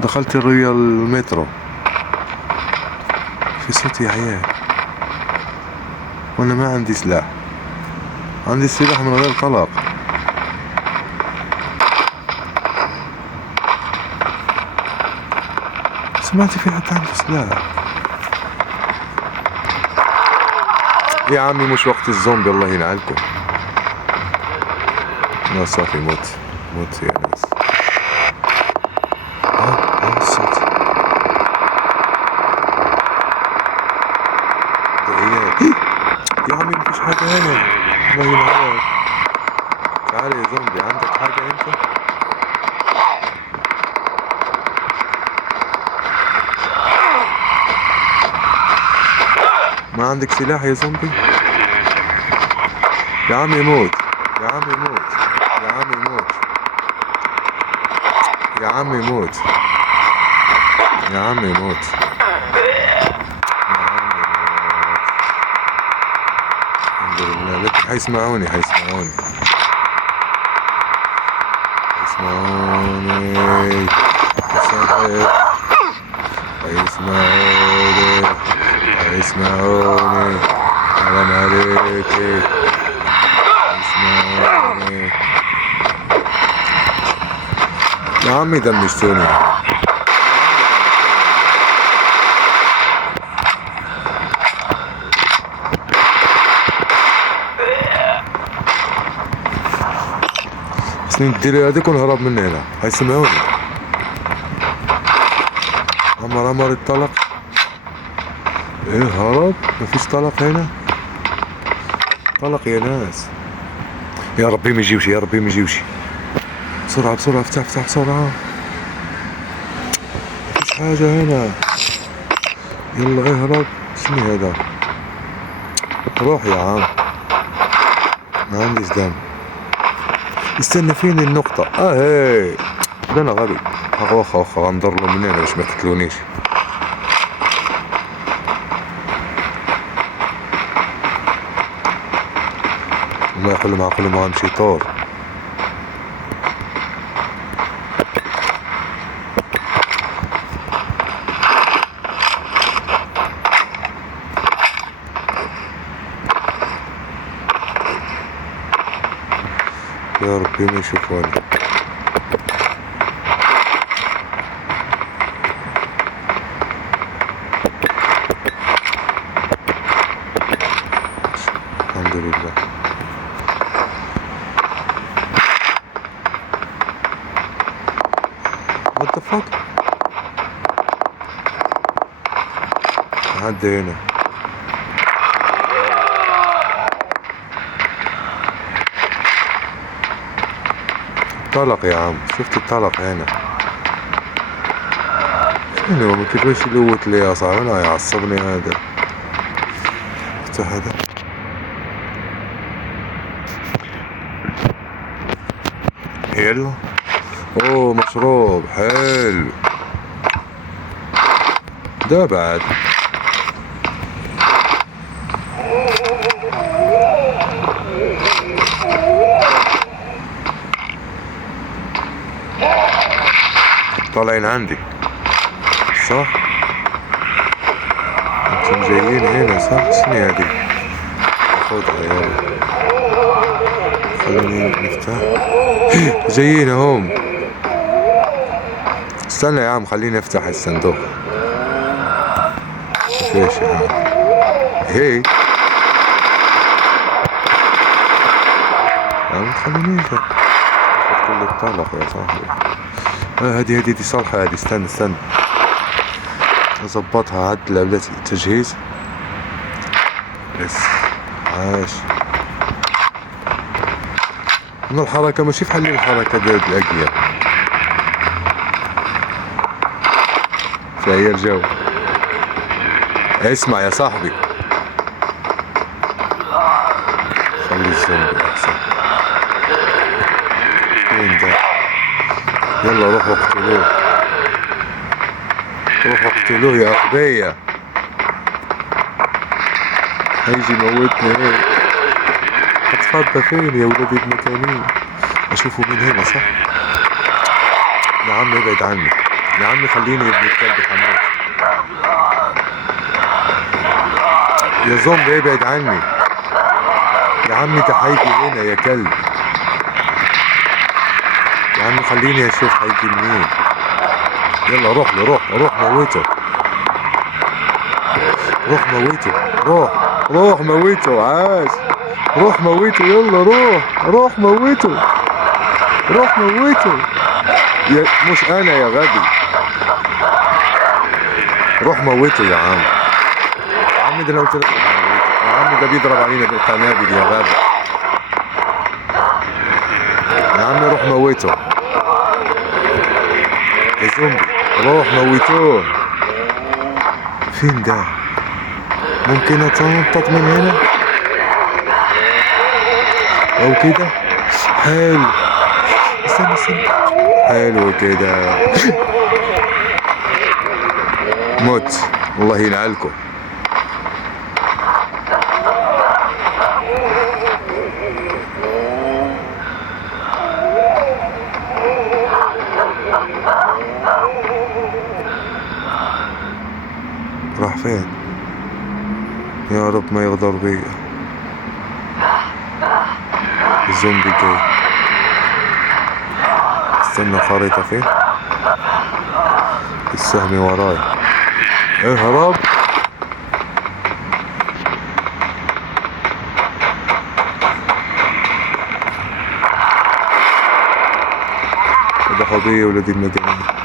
دخلت الريال المترو. في صوت يا عيال، وانا ما عندي سلاح. عندي سلاح من غير طلق. سمعت في حد عنده سلاح. يا عمي مش وقت الزومبي، الله ينعلكم. لا صافي، موت موت يا ناس. الصوت دعيات. يا عمي مفيش حاجة هنا، الله ينعلك. تعال يا زومبي، عندك حاجة انت؟ ما عندك سلاح يا زومبي؟ يا عمي موت، يا عمي موت، يا عمي موت، يا عمي موت، يا عمي موت، يا عمي موت. الحمد لله، لكن حيسمعوني حيسمعوني حيسمعوني. حيسمعوني حيسمعوني. حرام عليكي، حيسمعوني. يا عمي دمجتوني. سنين ديري هذيك ونهرب من هنا، حيسمعوني. عمر الطلق. ايه هرب؟ مفيش طلق هنا. طلق يا ناس. يا ربي ما يجيوش، يا ربي ما يجيوش. بسرعة بسرعة، افتح افتح بسرعة. مفيش حاجة هنا. يلا اهرب. شنو هذا؟ روح يا عم، ما عنديش دم. استنى، فين النقطة؟ هي ده انا غبي. اخ انظر له من هنا باش ما يقتلونيش. وما يقول ما امشي طور. يا ربي ما يشوفوني. الحمد لله. What the fuck؟ عدى هنا. طلق يا عم، شفت الطلق هنا. شنو ما كيفاش يلوت لي يا صاحبي؟ انا يعصبني هذا. افتح هذا. يلا. اوه مشروب حلو ده بعد. طالعين عندي صح؟ انتم جايين هنا صح؟ شنو هذي؟ خذها يلا، خلوني نفتح. جايين هم. استنى يا عم، خليني افتح الصندوق. مفيش يا عم. هي يا عم خليني افتح. كل الطلق يا صاحبي. هدي دي صالحة هدي. استنى اظبطها. عدل قبل التجهيز. بس عاش من الحركة. ماشي في حلي الحركة ديال الأقيال. فهي الجو. اسمع يا صاحبي، خلي الزومبي احسن. وين ده؟ يلا روحوا اقتلوه، روحوا اقتلوه يا اغبياء. هيجي يموتنا. ايه اتفضى فين يا ولاد المكانين؟ اشوفه من هنا صح؟ يا عم ابعد عني. يا عمي خليني يا ابن الكلب حمود. يا زومبي ابعد عني. يا عمي ده هيجي هنا يا كلب. يا عمي خليني اشوف هيجي منين. يلا روح له، روح موته. روح موته، روح موته. عاش. روح موته، يلا روح موته. روح موته. مش انا يا غبي. روح موته يا عم. يا عم ده انا قلت لك روح موته. يا عم ده بيضرب علينا بالقنابل يا غبي. يا عم روح موته يا زومبي. روح موتوه. فين ده؟ ممكن اتنطط من هنا او كده. حلو. استنى. حلو كده. موت. الله ينعلكم. راح فين؟ يا رب ما يغدر بيا. الزومبي جاي. استنى الخريطة فين؟ السهم وراي. اهرب. ذبحوا بي ولاد المدينة.